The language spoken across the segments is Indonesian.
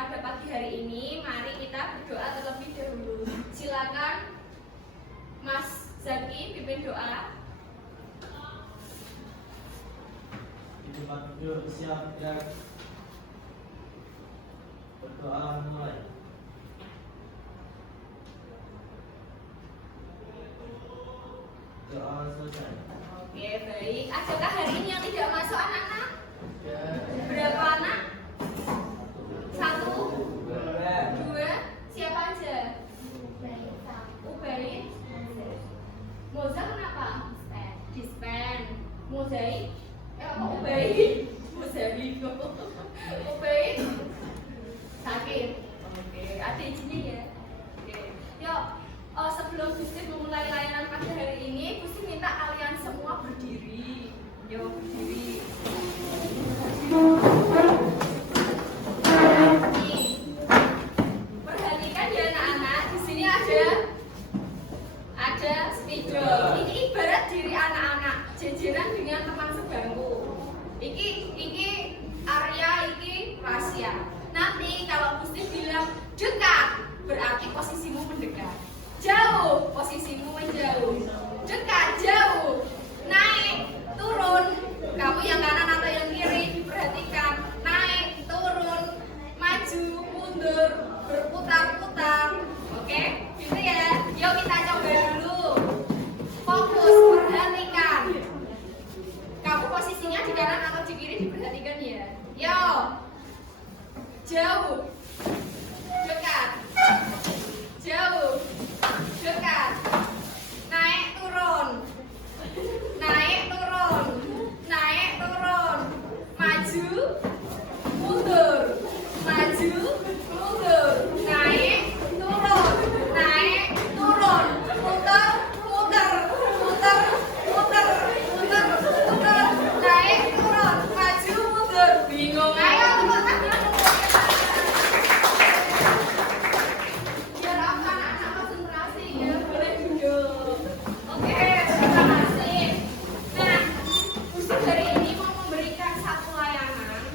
pada pagi hari ini mari kita berdoa terlebih dahulu. Silakan Mas Zaki pimpin doa. Di tempat duduk siap dan berdoa mulai. Doa selesai. Oke, baik. Adakah hari ini yang tidak masuk anak-anak? Ya. Berapa anak? 1, 2. Siapa aja? Ubaid. Moza kenapa? Dispen. Mozaik. Ubaid. Mozaik. Ubaid. Sakit. Oke, ada sini ya. Oke. Yuk, sebelum Gusti memulai layanan pada hari ini, Gusti minta kalian semua berdiri. Yuk, berdiri. Nih, perhatikan ya anak-anak. Di sini ada spidol. Ini ibarat diri anak-anak, jejeran dengan teman sebangku. Iki Arya, iki Rasya. Nanti kalau Gusti bilang dekat, berarti posisimu mendekat. Jauh, posisimu menjauh. Dekat, jauh. Naik, turun. Kamu yang kanan atau yang kiri, diperhatikan. Naik, turun, maju, mundur, berputar-putar. Oke, gitu ya. Yuk kita coba dulu. Fokus, perhatikan. Kamu posisinya di kanan atau di kiri, diperhatikan ya. Yuk. Jauh, dekat, jauh, dekat, naik turun, naik turun, naik turun, maju, mundur, maju, mundur, naik turun, muter, muter, muter, muter, muter, muter, naik turun, maju, mundur. Bingung ayo teman-teman. Biar anak-anak konsentrasi ya, boleh duduk. Oke, terima kasih. Nah, Gusti hari ini mau memberikan satu layanan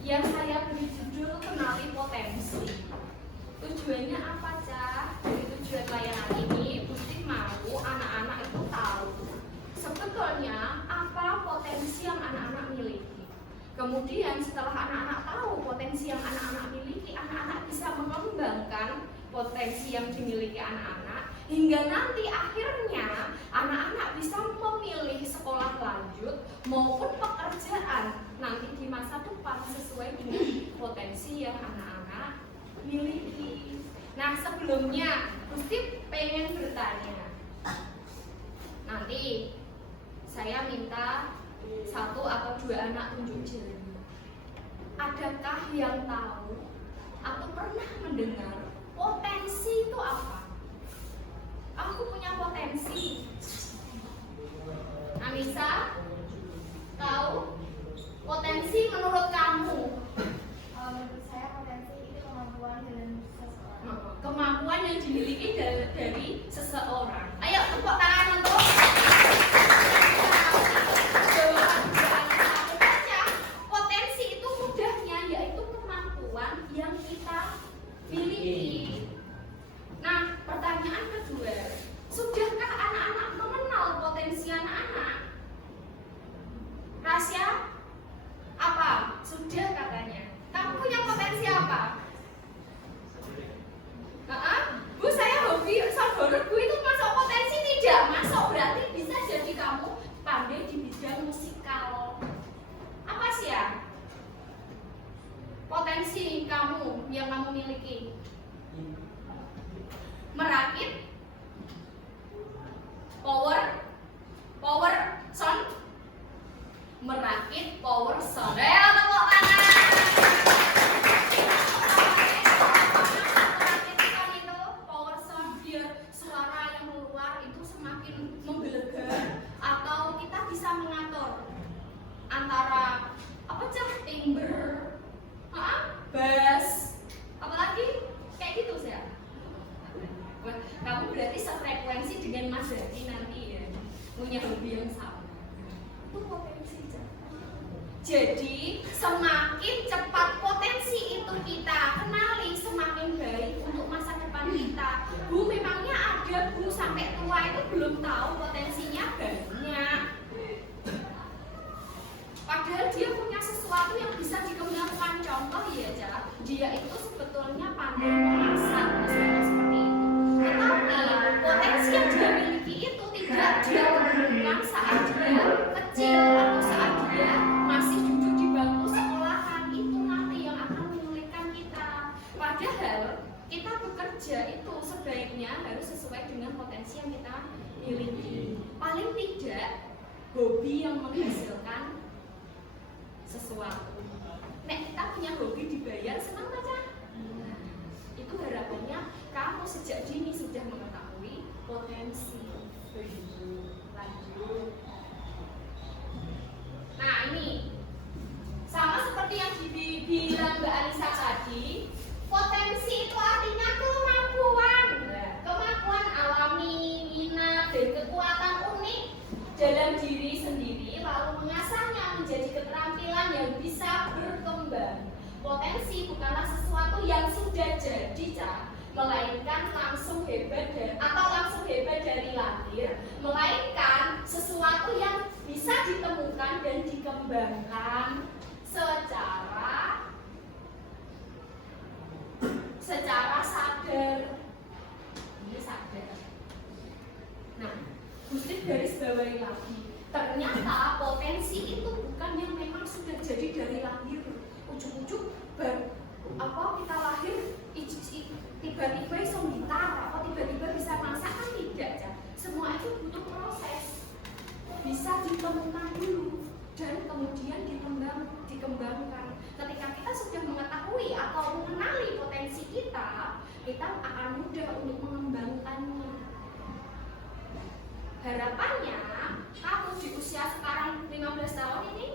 yang saya beri judul Kenali Potensi. Tujuannya apa, Cah? Dari tujuan layanan ini, Gusti mau anak-anak itu tahu sebetulnya apa potensi yang anak-anak miliki. Kemudian setelah anak-anak tahu potensi yang anak-anak miliki, anak-anak bisa mengembangkan potensi yang dimiliki anak-anak hingga nanti akhirnya anak-anak bisa memilih sekolah lanjut maupun pekerjaan nanti di masa depan sesuai dengan potensi yang anak-anak miliki. Nah, sebelumnya Gusti pengen bertanya. Nanti saya minta 1 atau 2 anak tunjuk jari. Adakah yang tahu atau pernah mendengar potensi itu apa? Aku punya potensi. Anissa, tahu? Potensi menurut kamu? Menurut saya potensi itu kemampuan dalam seseorang. Kemampuan yang dimiliki dari seseorang. Ayo tepuk tangan untuk potensi itu mudahnya yaitu kemampuan yang kita miliki. Nah, pertanyaan kedua, sudahkah anak-anak mengenal potensi anak-anak? Rasya, apa? Sudah katanya. Kamu punya potensi apa? Bu, saya hobi saudaraku itu masuk potensi tidak masuk, berarti bisa jadi kamu pandai di bidang musikal. Apa sih ya? Potensi kamu yang kamu miliki? Merakit, power sound, merakit power sound. Tepuk tangan. Merakitkan itu power sound biar suara yang keluar itu semakin menggelegar, atau kita bisa mengatur antara apa cah timbre, bass, apalagi kayak gitu sih ya. Kamu berarti sefrekuensi dengan Mas Zaki nanti ya, punya hobi yang sama. Itu potensi. Jadi semakin cepat potensi itu dia itu sebetulnya pandai memasak, misalnya seperti itu. Tetapi potensi yang dia miliki itu tidak dia temukan saat dia kecil atau saat dia masih duduk di bangku sekolahan. Itu nanti yang akan menyulitkan kita. Padahal kita bekerja itu sebaiknya harus sesuai dengan potensi yang kita miliki. Paling tidak hobi yang menghasilkan sesuatu. Nek kita punya hobi dibayar, senang saja. Itu harapannya kamu sejak dini sudah mengetahui potensi. Lanjut. Nah ini sama seperti yang dibilang Mbak Alisa tadi, potensi itu artinya kemampuan, kemampuan alami, minat, dan kekuatan unik dalam diri sendiri, lalu mengasahnya menjadi keterampilan yang bisa berkembang. Potensi bukanlah sesuatu yang sudah jadi, melainkan langsung hebat dari lahir, melainkan sesuatu yang bisa ditemukan dan dikembangkan secara sadar. Ini sadar. Nah, mesti garis bawahi lagi. Ternyata potensi itu bukan yang memang sudah jadi dari lahir. Ujuk-ujuk kita lahir tiba-tiba bisa gitar atau tiba-tiba bisa masak, kan tidak ya. Semua itu butuh proses. Bisa ditemukan dulu dan kemudian dikembangkan. Ketika kita sudah mengetahui atau mengenali potensi kita akan mudah untuk mengembangkannya. Harapannya kamu di usia sekarang 15 tahun ini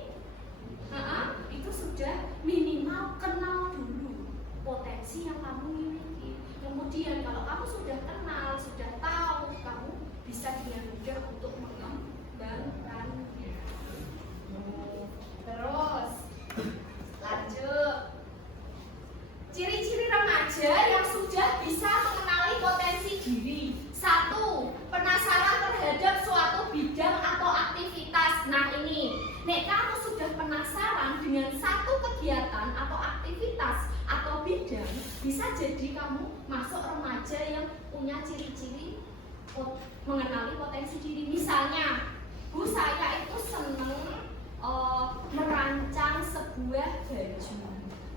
itu sudah minimal kenal dulu potensi yang kamu miliki. Kemudian kalau kamu sudah kenal, sudah tahu, kamu bisa dengan mudah untuk mengembangkannya. Terus lanjut. Ciri-ciri remaja yang sudah bisa mengenali potensi diri. 1. Penasaran terhadap suatu bidang atau aktivitas. Nah ini, nek kamu sudah penasaran dengan satu kegiatan atau aktivitas atau bidang, bisa jadi kamu masuk remaja yang punya ciri-ciri mengenali potensi diri. Misalnya, Bu, saya itu seneng merancang sebuah baju.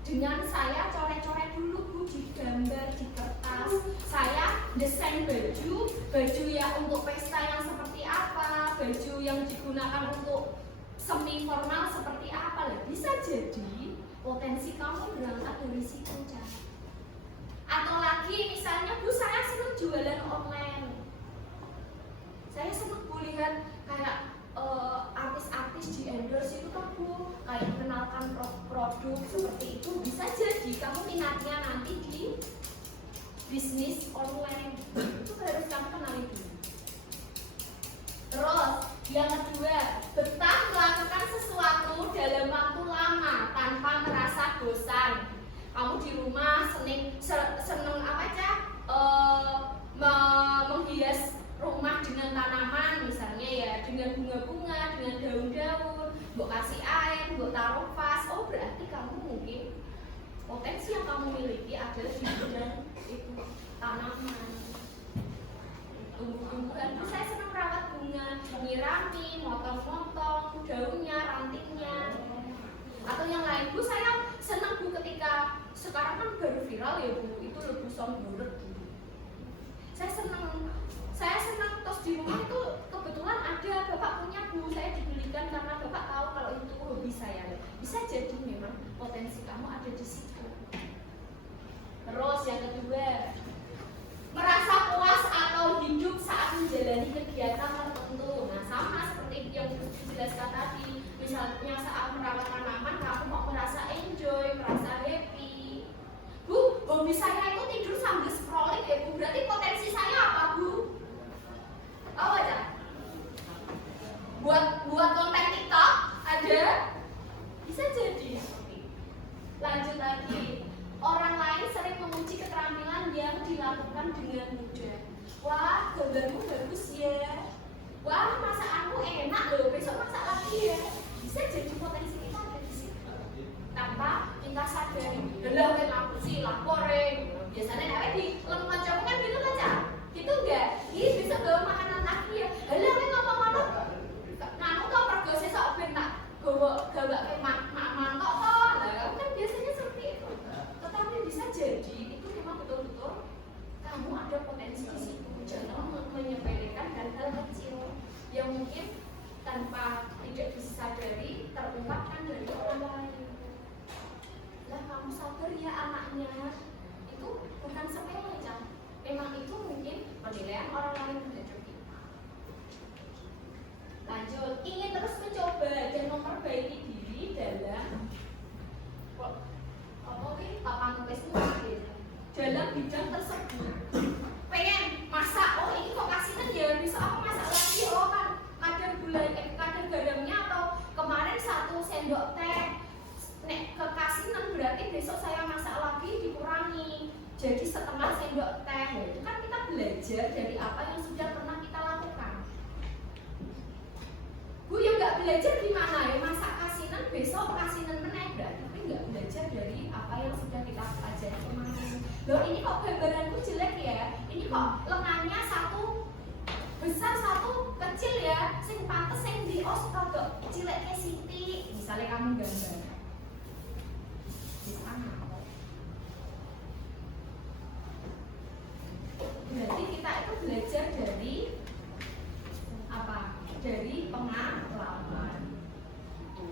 Dengan saya coret-coret dulu, Bu, di gambar, di kertas. Saya desain baju yang untuk pesta yang seperti apa, baju yang digunakan untuk semi formal seperti apa. Bisa jadi potensi kamu berangkat dari situ, Cak. Atau lagi misalnya, Bu, saya senang jualan online. Saya senang lihat kayak artis-artis di endorse itu kan, Bu, kayak mengenalkan produk seperti itu. Bisa jadi kamu minatnya nanti di bisnis online. Itu harus kamu kenali dulu. Terus yang kedua, betah melakukan sesuatu dalam waktu lama tanpa merasa bosan. Kamu di rumah seneng apa aja, menghias rumah dengan tanaman misalnya ya, dengan bunga-bunga, dengan daun-daun, mbok kasih air, mbok taruh vas. Oh, berarti kamu mungkin potensi yang kamu miliki adalah di bidang itu, tanaman, tumbuh-tumbuhan. Saya senang merawat bunga, nyirami, motong-motong daunnya, rantingnya, atau yang lain. Bu, saya senang, Bu, ketika sekarang kan baru viral ya, Bu, itu lebih songburet. Saya senang tos di rumah itu kebetulan ada bapak punya, Bu, saya dibelikan karena bapak tahu kalau itu hobi saya. Bisa jadi memang potensi kamu ada di situ. Terus yang kedua, merasa puas atau hidup saat menjalani kegiatan tertentu. Nah, sama seperti yang dijelaskan tadi. Misalnya saat merawat tanaman, kamu mau merasa enjoy, merasa happy. Bu, hobi saya itu tidur sambil scrolling ya, Bu. Berarti potensi saya apa, Bu? Tahu aja. Buat konten TikTok ada, bisa jadi. Lanjut lagi. Orang lain sering memuji keterampilan yang dilakukan dengan mudah. Wah, gambarmu bagus ya. Wah, masakanmu enak loh. Besok masak lagi ya. Bisa jadi potensi kita ada di situ tanpa kita sadari. Lah, aku yang mungkin tanpa tidak disadari terungkapkan dari orang lain. Lah kamu sabar ya anaknya, itu bukan sepele Cak. Memang itu mungkin penilaian orang lain terhadap kita. Lanjut, ingin terus mencoba dan memperbaiki diri dalam papan tulismu dalam bidang tersebut. Pengen masak, oh ini kok kasinan ya, bisa aku masak lagi, oh kan kadar garamnya atau kemarin 1 sendok teh, nek kekasinan berarti besok saya masak lagi dikurangi jadi setengah sendok teh. Ya, itu kan kita belajar dari apa yang sudah pernah kita lakukan. Bu yang nggak belajar gimana ya, masak kasinan besok kasinan meneh, berarti tapi nggak belajar dari apa yang sudah kita pelajari kemarin. Loh ini kok gambaranku jelek ya, ini kok lengannya 1 besar 1 kecil ya, sing pantes sing di os rada cilik ke siti, misalnya kamu gambar di sana. Berarti kita itu belajar dari apa? Dari pengalaman.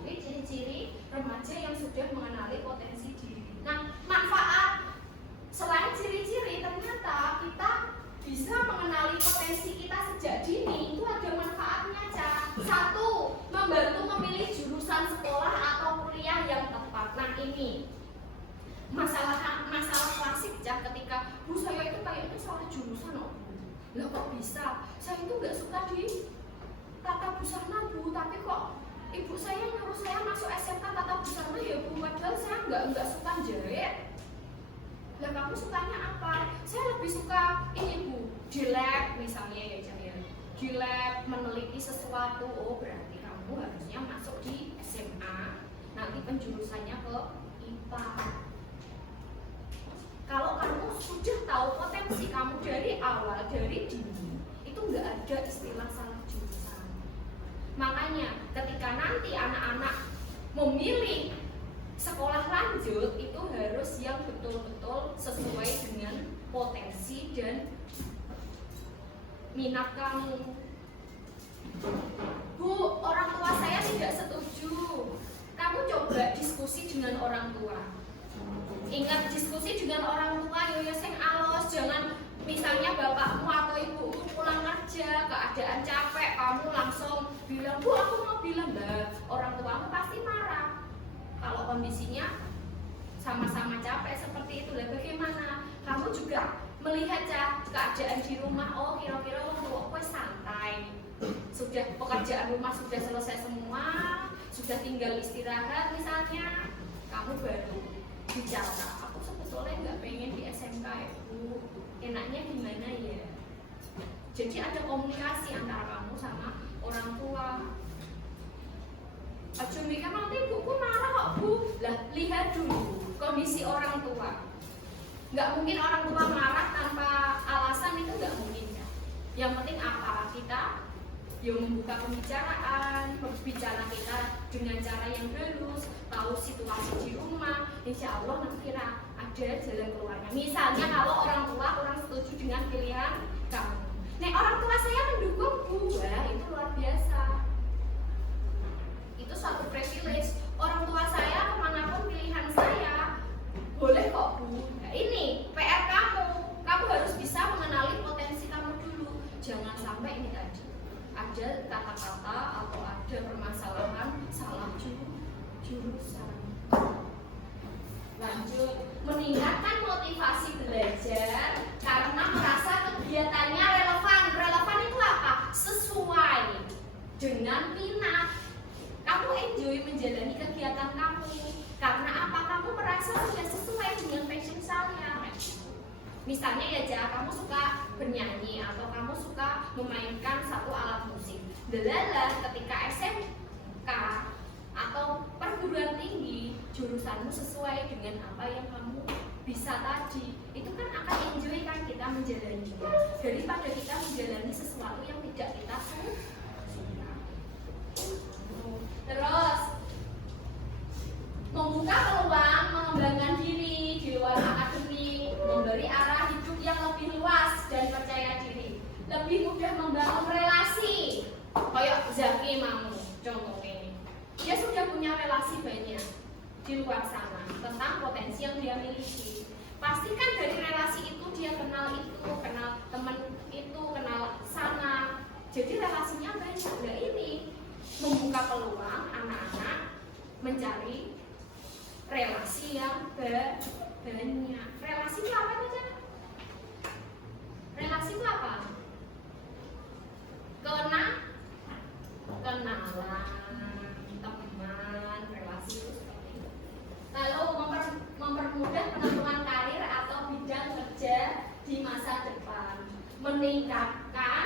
Ini ciri-ciri remaja yang sudah mengenali potensi diri. Nah, manfaat selain ciri-ciri, ternyata kita bisa mengenali potensi kita sejak dini. Itu ada manfaatnya, Cak. 1, membantu memilih jurusan sekolah atau kuliah yang tepat. Nah, ini masalah klasik, Cak, ketika Bu saya itu kayaknya salah jurusan, oh Bu. Lah kok bisa? Saya itu nggak suka di tata busana Bu, tapi kok ibu saya nyuruh saya masuk SMK tata busana ya Bu, padahal saya nggak suka jahit. Lah kamu sukanya apa? Saya lebih suka ini Bu, di lab misalnya ya Cak ya. Di lab meneliti sesuatu, oh berarti kamu harusnya masuk di SMA. Nanti penjurusannya ke IPA. Kalau kamu sudah tahu potensi kamu dari awal, dari dini, itu nggak ada istilah salah jurusan. Makanya ketika nanti anak-anak memilih sekolah lanjut, itu harus yang betul-betul sesuai dengan potensi dan minat kamu. Bu, orang tua saya tidak setuju. Kamu coba diskusi dengan orang tua. Ingat, diskusi dengan orang tua ya sing alos, jangan misalnya bapakmu atau ibumu pulang kerja keadaan capek, kamu langsung bilang, Bu aku mau bilang, bah orang tuamu pasti marah. Kalau kondisinya sama-sama capek seperti itu, lah bagaimana? Kamu juga melihat keadaan di rumah, oh kira-kira orang tua santai, sudah pekerjaan rumah sudah selesai semua, sudah tinggal istirahat misalnya, kamu baru bicara, aku sebetulnya nggak pengen di SMK ya Bu, enaknya gimana ya? Jadi ada komunikasi antara kamu sama orang tua. Aja mikir nanti buku marah kok Bu. Lah lihat dulu kondisi orang tua. Nggak mungkin orang tua marah tanpa alasan, itu nggak mungkin ya. Yang penting apa? Kita yang membuka pembicaraan, berbicara kita dengan cara yang halus, tahu situasi di rumah, insya Allah nanti kira ada jalan keluarnya. Misalnya kalau orang tua kurang setuju dengan pilihan kamu, nek orang tua saya mendukung Bu, wah itu luar biasa. Itu suatu privilege. Orang tua saya kemanapun pilihan saya, boleh kok Bu. Nah ini PR kamu harus bisa mengenali potensi kamu dulu. Jangan sampai ini tadi ada kata-kata atau ada permasalahan salah jurusan. Lanjut, meningkatkan motivasi belajar karena merasa kegiatannya relevan. Relevan itu apa? Sesuai dengan minat. Kamu enjoy menjalani kegiatan kamu. Karena apa? Kamu merasa sudah sesuai dengan passion saya. Misalnya ya kamu suka bernyanyi atau kamu suka memainkan satu alat musik. Delalah ketika SMK atau perguruan tinggi, jurusanmu sesuai dengan apa yang kamu bisa tadi, itu kan akan enjoy kan kita menjalaninya, daripada kita menjalani sesuatu yang tidak kita suka. Terus membuka peluang mengembangkan diri di luar akademik, memberi arah hidup yang lebih luas dan percaya diri, lebih mudah membangun relasi. dia miliki. Pastikan dari relasi itu dia kenal teman itu, kenal sana. Jadi relasinya banyak. Nah ini membuka peluang anak-anak mencari relasi yang banyak. Relasi itu apa saja? Relasi itu apa? Kenalan, teman, relasi itu seperti itu. Lalu mempermudah penentuan karir atau bidang kerja di masa depan, meningkatkan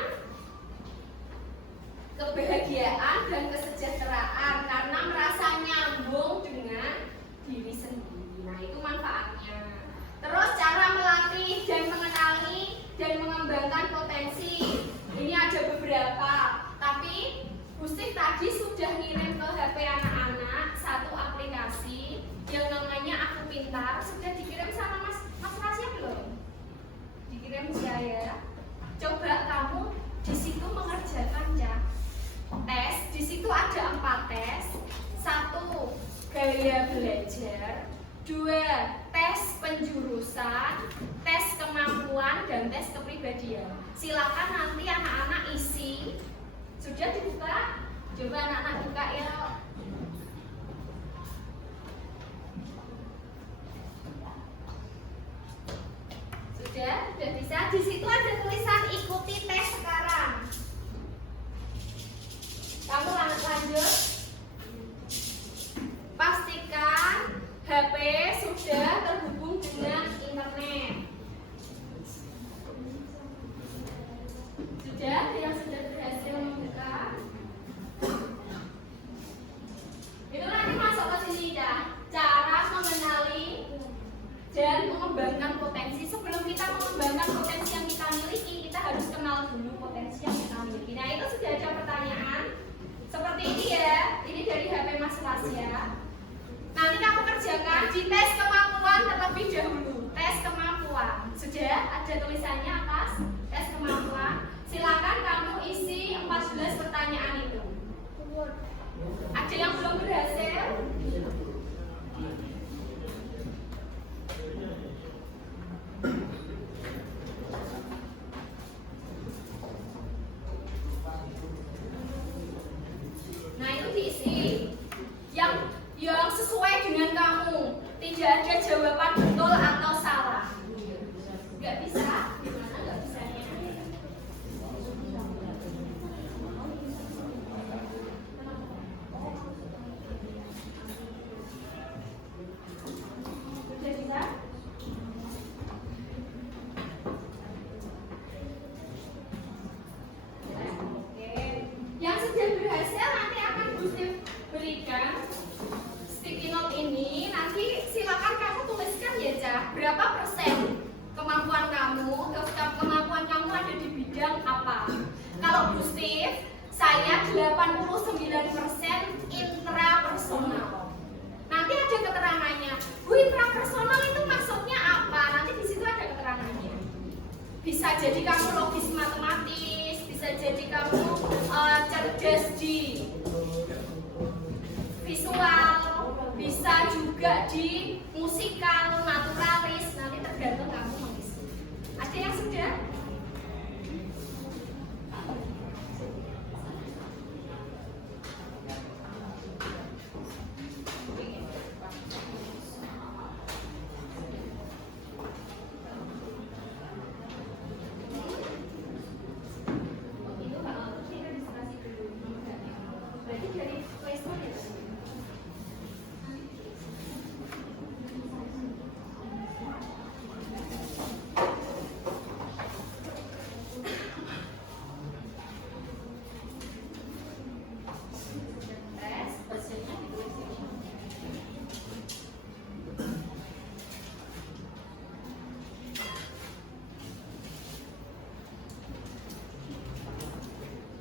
kebahagiaan dan kesejahteraan karena merasa nyambung dengan diri sendiri. Nah, itu manfaatnya. Terus cara melatih dan mengenali dan mengembangkan potensi. Ini ada beberapa, tapi Bu Steve tadi sudah ngirim ke HP anak-anak satu aplikasi yang namanya Aku Pintar. Sudah dikirim sama Mas Rasya belum? Dikirim saya. Coba kamu di situ mengerjakan ya. Tes, di situ ada 4 tes. 1. Gaya belajar. 2. Tes penjurusan, tes kemampuan, dan tes kepribadian. Silakan nanti anak-anak isi. Sudah dibuka? Coba anak-anak buka ya. Sudah bisa. Di situ ada tulisan ikuti tes sekarang. Kamu lanjut. Pastikan HP sudah terhubung dengan internet. Sudah? Yang sudah berhasil membuka? Itu nanti masuk ke sini ya. Cara mengenali dan mengembangkan potensi. Sebelum kita mengembangkan potensi yang kita miliki, kita harus kenal dulu potensi yang kita miliki. Nah, itu sudah ada pertanyaan seperti ini ya. Ini dari HP Mas Rasya. Nanti kamu kerjakan di tes kemampuan terlebih dahulu. Tes kemampuan. Sudah ada tulisannya atas tes kemampuan. Silakan kamu isi 14 pertanyaan itu. Ada yang belum berhasil? Nah, itu diisi. Yang sesuai dengan kamu. Tidak ada jawaban betul atau salah. Nggak bisa? Gimana nggak bisanya? Sudah bisa? Oke. Yang sudah berhasil nanti akan Bu Steve berikan sticky note ini. Nanti silakan kamu tuliskan ya, Cah. Berapa persen kemampuan kamu, kemampuan kamu ada di bidang apa? Kalau Bu Steve, saya 89% intrapersonal. Nanti ada keterangannya. Bu, intrapersonal itu maksudnya apa? Nanti di situ ada keterangannya. Bisa jadi kamu logis matematis, bisa jadi kamu cerdas di visual, bisa juga di musikal, naturalis. Nanti tergantung kamu mengisi. Ada yang sudah? Berarti dari Play Store ya?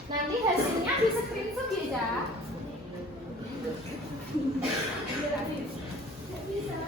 Nanti hasilnya di screenshot ya, bisa.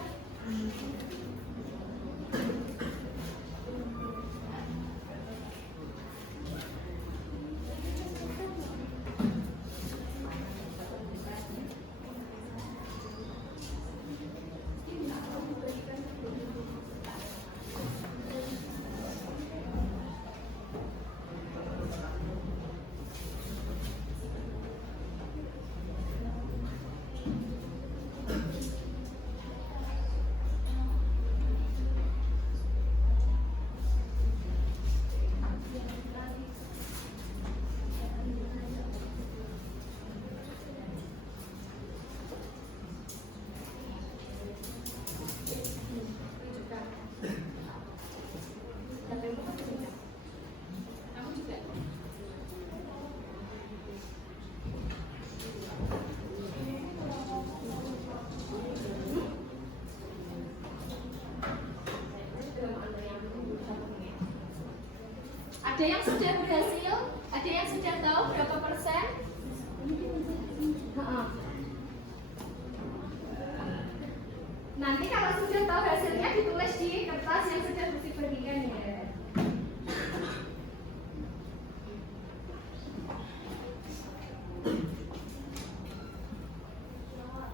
Ada yang sudah berhasil? Ada yang sudah tahu berapa persen? Nanti kalau sudah tahu hasilnya ditulis di kertas yang sudah dibagikan ya.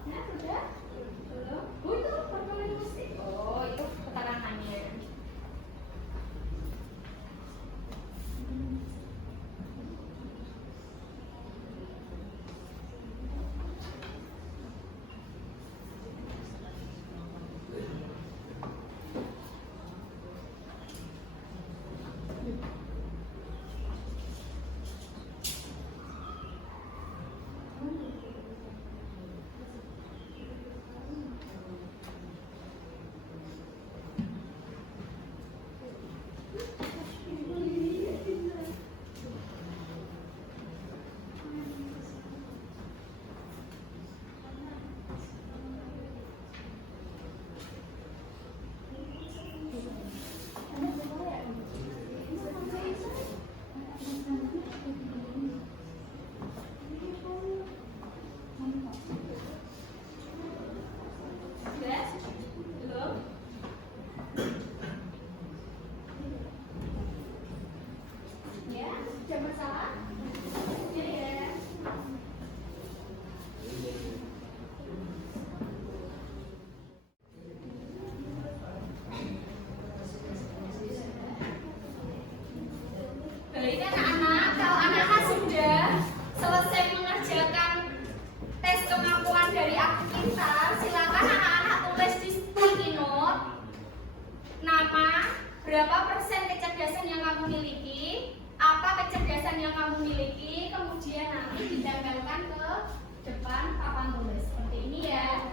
Nah, sudah? Belum? Oh, itu permainan musik. Oh, itu keterangannya. Sudah? Belum? Ya, ada masalah? Ya, ya. Baik anak-anak, kalau anak-anak sudah selesai mengerjakan tes kemampuan dari Aku Pintar, silakan anak-anak tulis di sticky note nama, berapa persen kecerdasan yang kamu miliki, apa kecerdasan yang kamu miliki, kemudian nanti ditempelkan ke depan papan tulis seperti ini ya.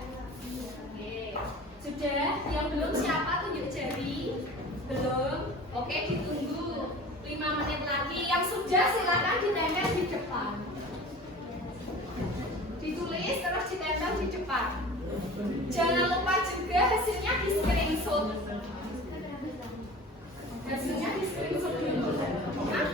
Oke, sudah? Yang belum siapa tunjuk jari? Belum? Oke, ditunggu 5 menit lagi. Yang sudah silakan ditempel di depan. Ditulis terus ditempel di depan. Jangan lupa juga hasilnya di screenshot. Hasilnya di screenshot dulu. Hah?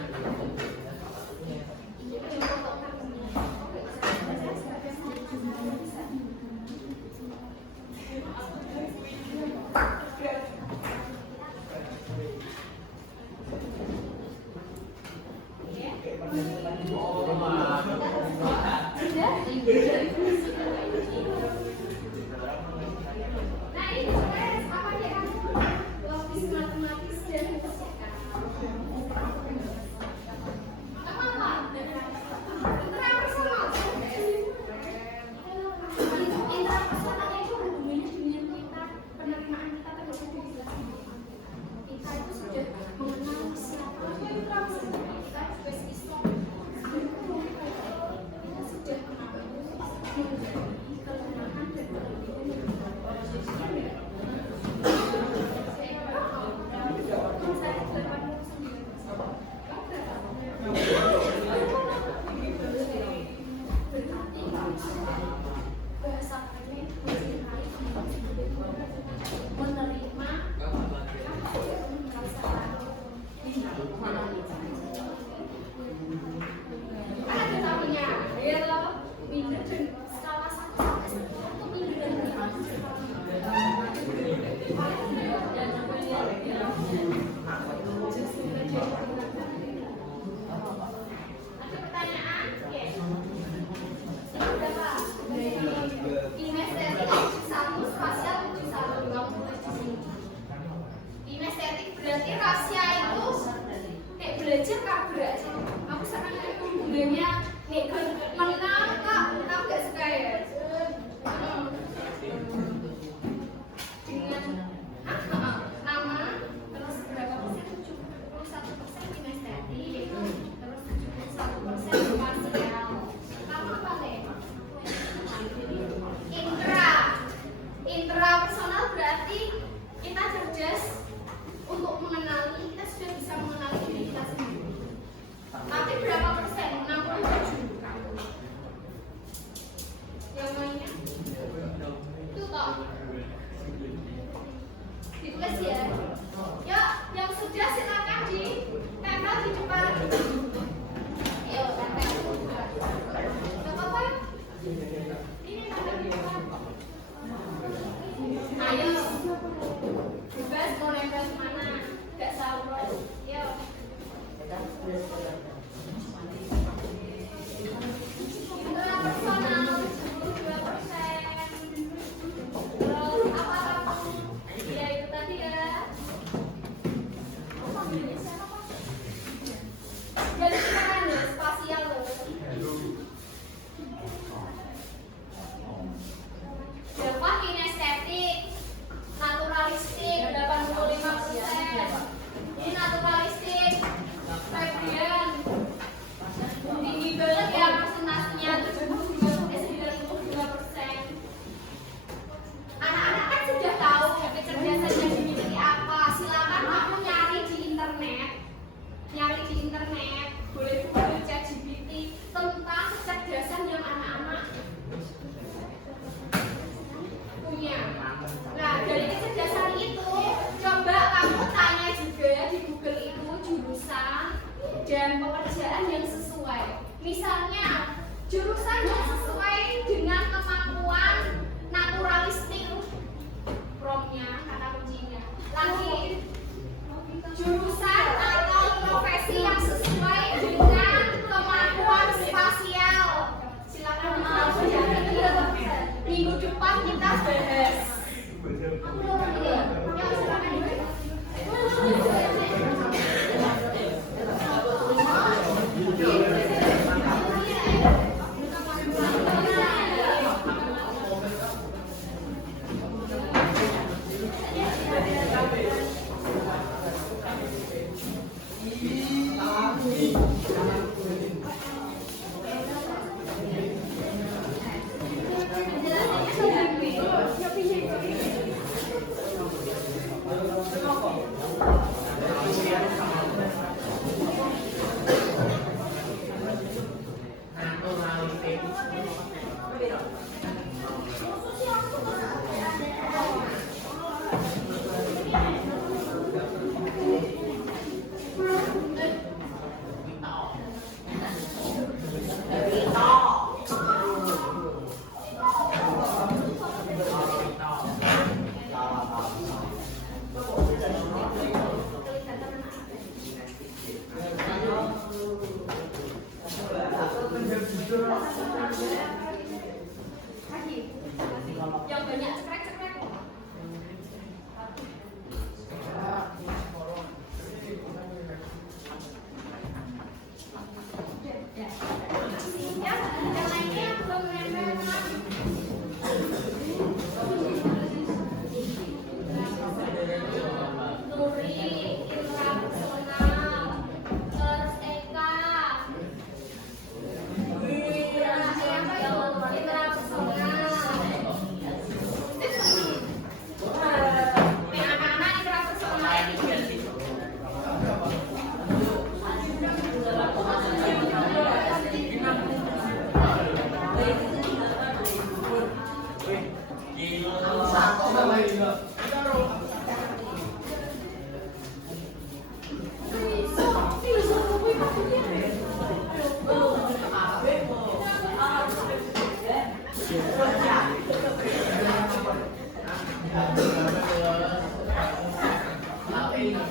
Nah ini tes apa ya? Logis matematis dan fisika. Apa? Intrapersonal. Intrapersonal itu hubungannya dengan kita, penerimaan kita terhadap diri sendiri. Kita itu sudah mengenal siapa kita, juga siswa. Kita sudah mengenal kelemahan dan berarti rahasia itu kayak belajar kak berat. Aku senang hubungannya nih menang kak, aku gak suka ya. Dengan nama terus berapa persen? 71% kinestetik, terus 71% spasial. Kamu apa nih? Intrapersonal berarti kita cerdas untuk mengenali, kita sudah bisa mengenali diri kita sendiri. Tapi berapa persen? 67. dan pekerjaan yang sesuai. Misalnya jurusan yang sesuai dengan kemampuan naturalistik, promnya kata kuncinya. Lagi jurusan atau profesi yang sesuai dengan kemampuan spasial. Silakan minggu depan kita bahas. Yang banyak cekrek-cekrek. Yang lainnya belum menempel. Nuri, Indra Personal, terus Eka, Indra Personal. Anak-anak Indra Personal ini.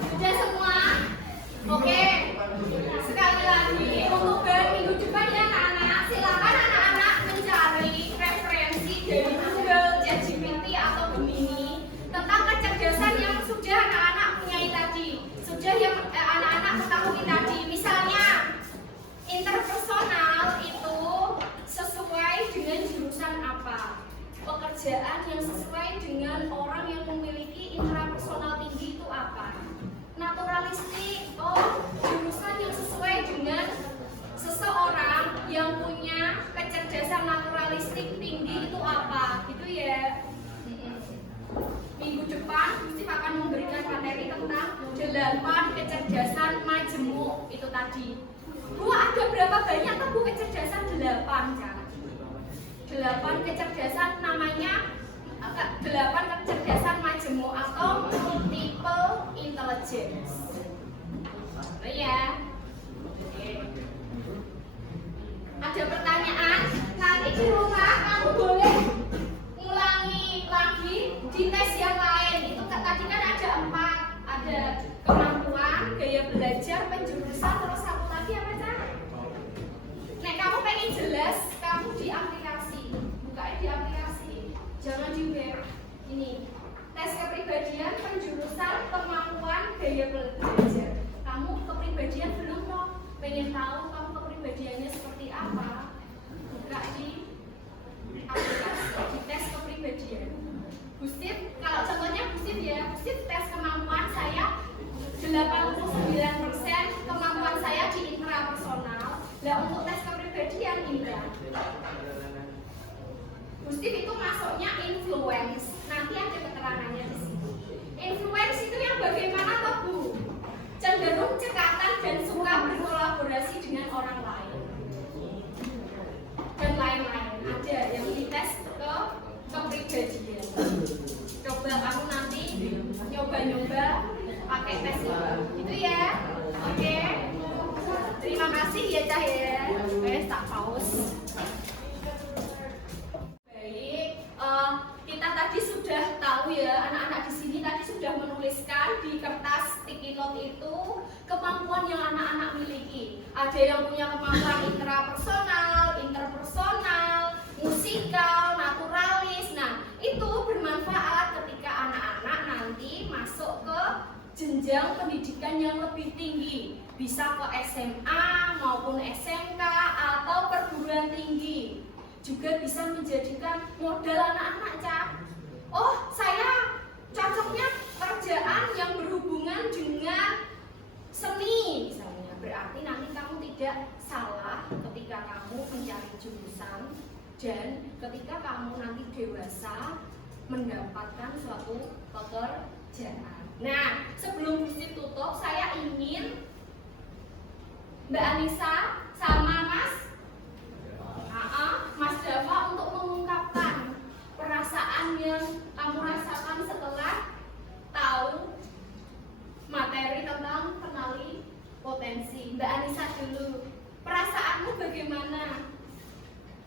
Sudah semua? Oke. Sekali lagi untuk minggu depan ya anak-anak, silakan anak-anak mencari referensi dari Google, ChatGPT atau Gemini tentang kecerdasan yang sudah anak-anak punyai tadi, sudah yang anak-anak ketahui tadi. Misalnya interpersonal itu sesuai dengan jurusan apa? Pekerjaan yang sesuai dengan orang yang memiliki intrapersonal tinggi itu apa? Naturalistik, oh jurusan yang sesuai dengan seseorang yang punya kecerdasan naturalistik tinggi itu apa? Gitu ya. Minggu depan Gusti akan memberikan materi tentang 8 kecerdasan majemuk itu tadi. Bu, ada berapa banyak tuh Bu kecerdasan 8 kan? 8 kecerdasan namanya 8 kecerdasan majemuk atau multiple intelligence. Oh ya. Oke. Ada pertanyaan? Nanti di rumah kamu boleh ulangi lagi di tes yang lain. Itu tadi kan ada 4, ada kemampuan, gaya belajar, penjurusan, terus satu lagi apa Cak? Nek kamu pengen jelas, kamu di aplikasi, bukain di aplikasi, jangan di web. Ini tes kepribadian, penjurusan, kemampuan, gaya belajar. Kamu kepribadian belum loh, pengen tahu kamu kepribadiannya seperti apa? Buka di aplikasi, di tes kepribadian. Gustip, kalau contohnya Gustip ya, Gustip tes kemampuan saya 89% kemampuan saya di intrapersonal. Lah untuk tes kepribadian enggak. Gustip itu masuknya influence. Nanti ada keterangannya di sini. Influence itu yang bagaimana toh Bu? Cenderung cekatan dan suka berkolaborasi dengan orang lain. Dan lain-lain. Ada yang dites ke kepribadian. Coba kamu nanti nyoba-nyoba pakai tes itu ya. Oke. Sudah ya. Oke, tak pause. Baik, kita tadi sudah tahu ya, anak-anak di sini tadi sudah menuliskan di kertas sticky note itu kemampuan yang anak-anak miliki. Ada yang punya kemampuan intrapersonal, interpersonal, musikal, naturalis. Nah, itu bermanfaat ketika anak-anak nanti masuk ke jenjang pendidikan yang lebih tinggi, bisa ke SMA maupun SMK atau perguruan tinggi. Juga bisa menjadikan modal anak-anak, Cak. Oh, saya cocoknya kerjaan yang berhubungan dengan seni misalnya. Berarti nanti kamu tidak salah ketika kamu mencari jurusan dan ketika kamu nanti dewasa mendapatkan suatu pekerjaan. Nah, sebelum visi tutup, saya ingin Mbak Anissa sama Mas Dava untuk mengungkapkan perasaan yang kamu rasakan setelah tahu materi tentang kenali potensi. Mbak Anissa dulu, perasaanmu bagaimana?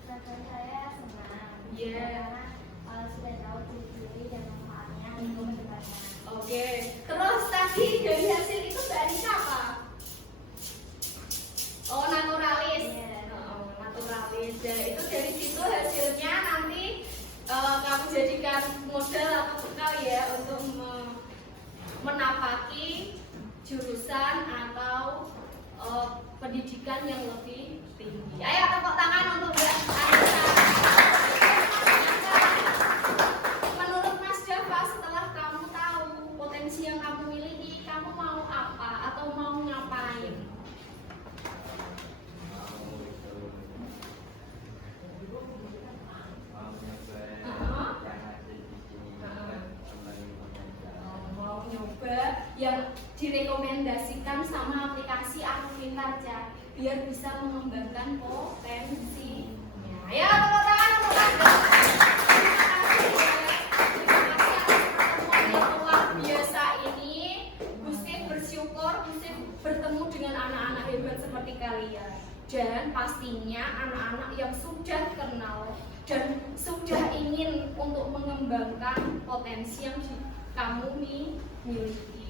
Perasaan saya senang. Iya. Karena sudah tahu ciri-ciri dan manfaatnya untuk kedepannya. Oke, terus tadi dari hasil itu Mbak Anissa apa? Oh, naturalis. Naturalis. Dan itu dari situ hasilnya nanti kamu jadikan modal atau bekal ya untuk menapaki jurusan atau pendidikan yang lebih tinggi. Ayo tepuk tangan untuk Mbak Anissa. Menurut Mas Dava, setelah kamu tahu potensi yang kamu miliki, kamu mau apa atau mau ngapain? Mau nyoba yang direkomendasikan sama aplikasi Aku Pintar, Cak, biar bisa mengembangkan potensinya. Ya, tepuk tangan untuk Anda. Terima kasih atas pertemuan yang luar biasa ini. Gusti bersyukur Gusti bertemu dengan anak-anak hebat seperti kalian. Dan pastinya anak-anak yang sudah kenal dan sudah ingin untuk mengembangkan potensi yang kamu miliki.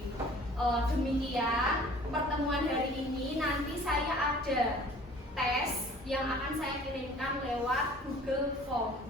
Demikian pertemuan hari ini. Nanti saya ada tes yang akan saya kirimkan lewat Google Form.